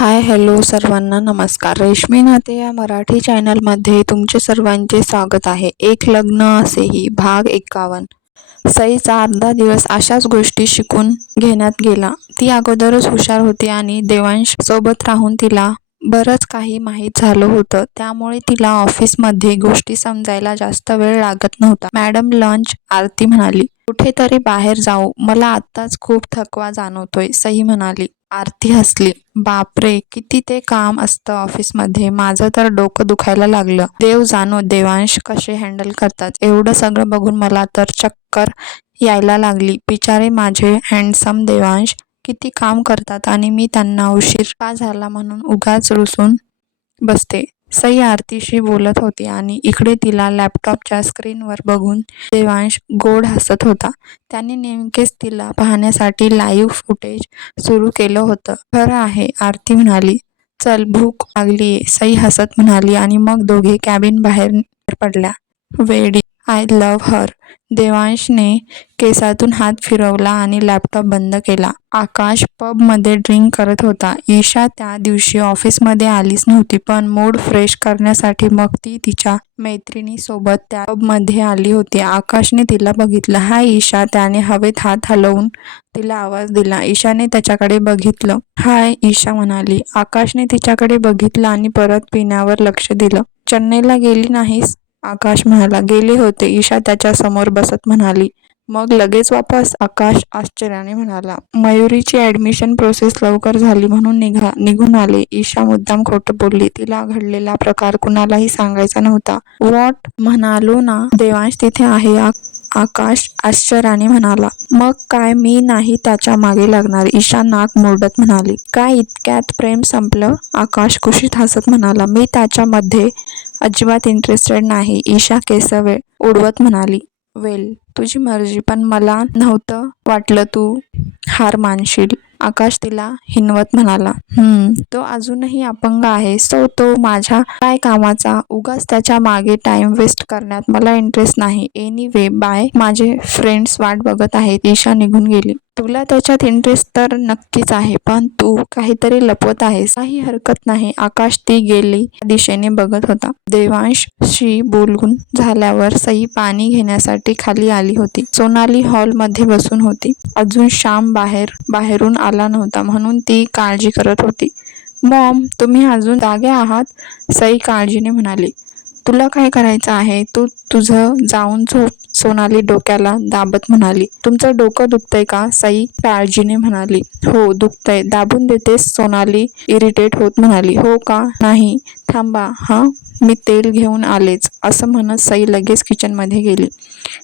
Hi hello सर्वांना नमस्कार. रेश्मी नाते या मराठी चॅनलमध्ये तुमचे सर्वांचे स्वागत आहे. एक लग्न असेही भाग 51. सईचा अर्धा दिवस अशाच गोष्टी शिकून घेण्यात गेला. ती अगोदरच हुशार होती आणि देवांश सोबत राहून तिला बरंच काही माहीत झालं होतं. त्यामुळे तिला ऑफिसमध्ये गोष्टी समजायला जास्त वेळ लागत नव्हता. मॅडम लंच, आरती म्हणाली. कुठेतरी बाहेर जाऊ, मला आत्ताच खूप थकवा जाणवतोय, सई म्हणाली. आरती हसली. बापरे, किती ते काम असतं ऑफिसमध्ये. माझं तर डोकं दुखायला लागलं. देव जाणो देवांश कसे हँडल करतात. एवढं सगळं बघून मला तर चक्कर यायला लागली. बिचारे माझे हँडसम देवांश किती काम करतात आणि मी त्यांना उशीर का झाला म्हणून उगाच रुसून बसते. सई आरतीशी बोलत होती आणि इकडे तिला लॅपटॉपच्या स्क्रीनवर बघून देवांश गोड हसत होता. त्याने नेमकेच तिला पाहण्यासाठी लाईव्ह फुटेज सुरू केलं होतं. खरं आहे, आरती म्हणाली. चल, भूक लागलीये, सई हसत म्हणाली आणि मग दोघे कॅबिन बाहेर पडल्या. वेडी, आय लव्ह हर. देवांशने केसातून हात फिरवला आणि लॅपटॉप बंद केला. आकाश पबमध्ये ड्रिंक करत होता. ईशा त्या दिवशी ऑफिसमध्ये आलीच नव्हती, पण मूड फ्रेश करण्यासाठी मग ती तिच्या मैत्रिणीसोबत त्या पबमध्ये आली होती. आकाशने तिला बघितलं. हाय ईशा, त्याने हवेत हात हलवून तिला आवाज दिला. ईशाने त्याच्याकडे बघितलं. हाय, ईशा म्हणाली. आकाशने तिच्याकडे बघितलं आणि परत पिण्यावर लक्ष दिलं. चेन्नईला गेली नाहीस? आकाश म्हणाला. गेले होते, ईशा त्याच्या समोर बसत म्हणाली. मग लगेच वापस? आकाश आश्चर्याने म्हणाला. मयुरीची ऍडमिशन प्रोसेस लवकर झाली म्हणून निघून आले. ईशा मुद्दाम खोटं बोलली. तिला घडलेला प्रकार कुणालाही सांगायचा नव्हता. व्हॉट? म्हणालो ना, देवांश तिथे आहे, आकाश आश्चर्याने म्हणाला. मग काय, मी नाही त्याच्या मागे लागणार, ईशा नाक मुरडत म्हणाली. काय इतक्यात प्रेम संपलं? आकाश कुशीत हसत म्हणाला. मी त्याच्यामध्ये अजिबात इंटरेस्टेड नाही, ईशा केसवे उडवत म्हणाली. वेल, तुझी मर्जी, पण मला नव्हतं वाटलं तू हार मानशील, आकाश तिला हिणवत म्हणाला. तो अजूनही अपंग आहे, सो तो माझ्या काय कामाचा? उगाच त्याच्या मागे टाइम वेस्ट करण्यात मला इंटरेस्ट नाही. एनिवे बाय, माझे फ्रेंड्स वाट बघत आहेत. ईशा निघून गेली. तुला त्याच्यात इंटरेस्ट तर नक्कीच आहे, पण तू काहीतरी लपवत आहेस. काही हरकत नाही. आकाश ती गेली दिशेने बघत होता. देवांशशी बोलून झाल्यावर सई पाणी घेण्यासाठी खाली आली होती. सोनाली हॉलमध्ये बसून होती. अजून श्याम बाहेरून आला नव्हता म्हणून ती काळजी करत होती. मॉम, तुम्ही अजून जागे आहात? सई काळजीने म्हणाली. तुला काय करायचं आहे? तू तुझं जाऊन झोप, सोनाली डोक्याला दाबत म्हणाली. तुमचं डोकं दुखतंय का? सई काळजीने म्हणाली. हो दुखतंय. दाबून देतेस? सोनाली इरिटेट होत म्हणाली. हो का? नाही, थांबा हा, मी तेल घेऊन आलेच, असं म्हणत सई लगेच किचनमध्ये गेली.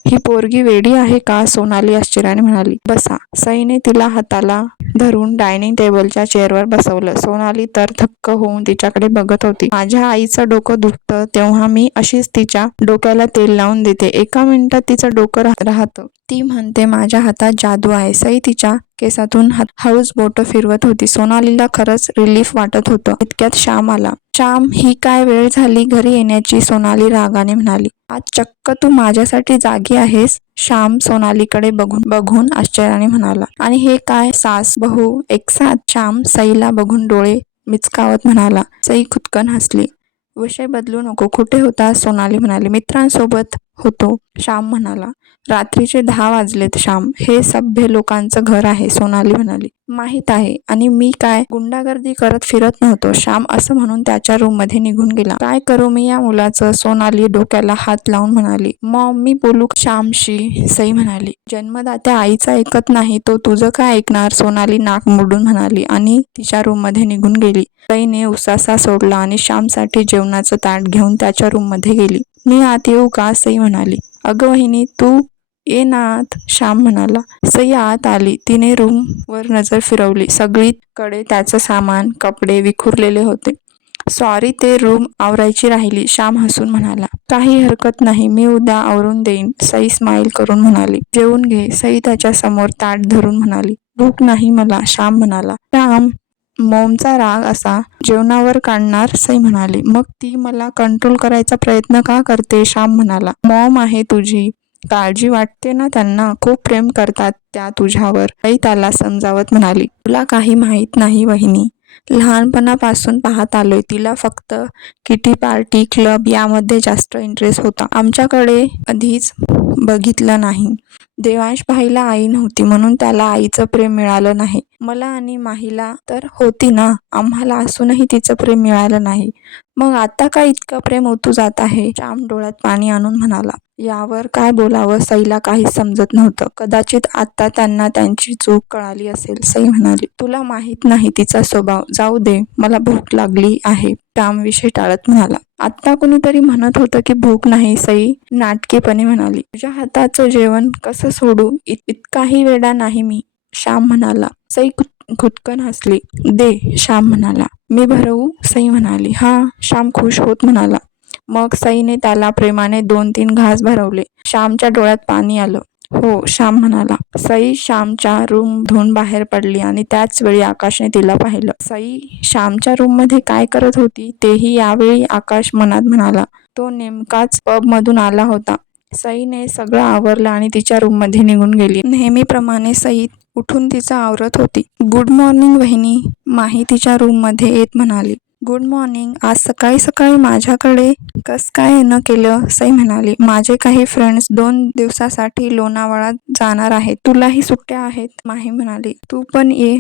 ही पोरगी वेडी आहे का? सोनाली आश्चर्याने म्हणाली. बसा. सईने तिला हाताला धरून डायनिंग टेबलच्या चेअरवर बसवलं. सोनाली तर थक्क होऊन तिच्याकडे बघत होती. माझ्या आईचं डोकं दुखतं तेव्हा मी अशीच तिच्या डोक्याला तेल लावून देते. एका मिनिटात तिचं डोकं राहतं. ती म्हणते माझ्या हातात जादू आहे. सई तिच्या केसातून हळूच बोटं फिरवत होती. सोनालीला खरंच रिलीफ वाटत होतं. इतक्यात श्याम आला. श्याम, ही काय वेळ झाली घरी येण्याची? सोनाली रागाने म्हणाली. आज चक्क तू माझ्यासाठी जागी आहेस? श्याम सोनालीकडे बघून आश्चर्याने म्हणाला. आणि हे काय, सास बहू एकसाथ? श्याम सईला बघून डोळे मिचकावत म्हणाला. सई खुदकन हसली. विषय बदलू नको. कुठे होता? सोनाली म्हणाली. मित्रांसोबत होतो, श्याम म्हणाला. रात्रीचे 10 वाजलेत श्याम, हे सभ्य लोकांचं घर आहे, सोनाली म्हणाली. माहीत आहे, आणि मी काय गुंडागर्दी करत फिरत नव्हतो, श्याम असं म्हणून त्याच्या रूममध्ये निघून गेला. काय करू मी या मुलाचं? सोनाली डोक्याला हात लावून म्हणाली. मॉम, मी बोलू श्यामशी? सई म्हणाली. जन्मदात्या आईचं ऐकत नाही तो तुझं काय ऐकणार? सोनाली नाक मोडून म्हणाली आणि तिच्या रूममध्ये निघून गेली. सईने उसासा सोडला आणि श्यामसाठी जेवणाचं ताट घेऊन त्याच्या रूममध्ये गेली. मी आत येऊ का? सई म्हणाली. अगं वहिनी, तू ये ना आत, श्याम म्हणाला. सई आत आली. तिने रूमवर नजर फिरवली. सगळीकडे त्याचं सामान, कपडे विखुरलेले होते. सॉरी, ते रूम आवरायची राहिली, श्याम हसून म्हणाला. काही हरकत नाही, मी उद्या आवरून देईन, सई स्माईल करून म्हणाली. जेवून घे, सई त्याच्या समोर ताट धरून म्हणाली. भूक नाही मला, श्याम म्हणाला. श्याम, मॉमचा राग असा जेवणावर काढणार? सई म्हणाली. मग ती मला कंट्रोल करायचा प्रयत्न का करते? श्याम म्हणाला. मॉम आहे तुझी, काळजी वाटते ना त्यांना, खूप प्रेम करतात त्या तुझ्यावर, सई त्याला समजावत म्हणाली. तुला काही माहीत नाही वहिनी, लहानपणापासून पाहत आलोय. तिला फक्त किटी पार्टी, क्लब यामध्ये जास्त इंटरेस्ट होता. आमच्याकडे कधीच बघितलं नाही. देवांश भाईला आई नव्हती म्हणून त्याला आईचं प्रेम मिळालं नाही. मला आणि माहीला तर होती ना, आम्हाला असूनही तिचं प्रेम मिळालं नाही. मग आता काय इतकं प्रेम ओतू जात आहे? श्याम डोळ्यात पाणी आणून म्हणाला. यावर काय बोलावं सईला काहीच समजत नव्हतं. कदाचित आता त्यांना त्यांची चूक कळाली असेल. सई म्हणाली, तुला माहित नाही तिचा स्वभाव. जाऊ दे, मला भूक लागली आहे. श्याम विषय टाळत म्हणाला. आत्ता कुणीतरी म्हणत होतं की भूक नाही. सई नाटकीपणे म्हणाली. तुझ्या हाताचं जेवण कसं सोडू? इतकाही वेडा नाही मी. श्याम म्हणाला. सई खुदकन हसली. दे, श्याम म्हणाला. मी भरवू? सई म्हणाली. हा. श्याम खुश होत म्हणाला. मग सईने त्याला प्रेमाने 2-3 घास भरवले. श्यामच्या डोळ्यात पाणी आलं. हो, श्याम म्हणाला. सई श्यामच्या रूममधून बाहेर पडली आणि त्याच वेळी आकाशने तिला पाहिलं. सई श्यामच्या रूममध्ये काय करत होती तेही यावेळी आकाश मनात म्हणाला. तो नेमकाच पबमधून आला होता. सईने सगळं आवरलं आणि तिच्या रूममध्ये निघून गेली. नेहमीप्रमाणे सई उठून तिचं आवरत होती. गुड मॉर्निंग वहिनी, माही तिच्या रूममध्ये येत म्हणाली. Good morning. आज सकाळी सकाळी माझ्याकडे कस काय येणं केलं? सई म्हणाली. माझे काही फ्रेंड्स 2 दिवसासाठी लोणावळ्यात जाणार आहेत. तुलाही सुट्ट्या आहेत. माही म्हणाली. तू पण ये.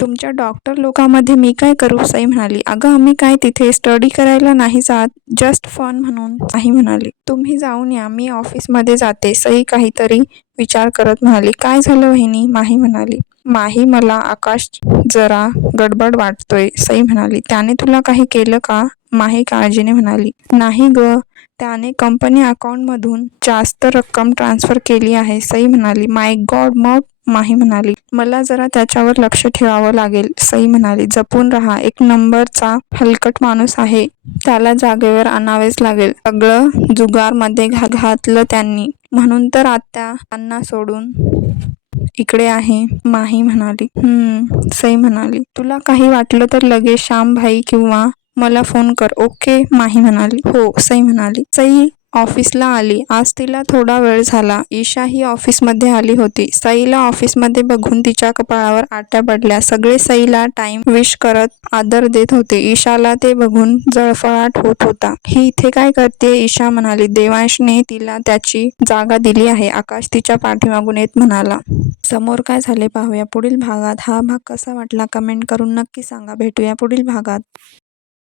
तुमच्या डॉक्टर लोकांमध्ये मी काय करू? सई म्हणाली. अगं आम्ही काय तिथे स्टडी करायला नाही जात, जस्ट फन म्हणून. माही म्हणाली. तुम्ही जाऊन या, मी ऑफिसमध्ये जाते. सई काहीतरी विचार करत म्हणाली. काय झालं वहिनी? माही म्हणाली. माही, मला आकाश जरा गडबड वाटतोय. सई म्हणाली. त्याने तुला काही केलं का? माही काळजीने म्हणाली. नाही ग, त्याने कंपनी अकाउंटमधून जास्त रक्कम ट्रान्सफर केली आहे. सई म्हणाली. माय गॉड. मग? माही म्हणाली. मला जरा त्याच्यावर लक्ष ठेवावं लागेल. सई म्हणाली. जपून राहा. 1 नंबरचा हलकट माणूस आहे. त्याला जागेवर आणावेच लागेल. सगळं जुगारमध्ये घातलं त्यांनी, म्हणून तर आत्या त्यांना सोडून इकडे आहे. माही म्हणाली. सई म्हणाली. तुला काही वाटलं तर लगेच श्यामभाई किंवा मला फोन कर. ओके? माही म्हणाली. हो. सई म्हणाली. सई ऑफिसला आली. आज तिला थोडा वेळ झाला. ईशा ही ऑफिसमध्ये आली होती. सईला ऑफिसमध्ये बघून तिच्या कपाळावर आट्या पडल्या. सगळे सईला टाइम विश करत आदर देत होते. ईशाला ते बघून जळफळाट होत होता. ही इथे काय करते? ईशा म्हणाली. देवांशने तिला त्याची जागा दिली आहे. आकाश तिच्या पाठीमागून येत म्हणाला. समोर काय झाले पाहूया पुढील भागात. हा भाग कसा वाटला कमेंट करून नक्की सांगा. भेटूया पुढील भागात.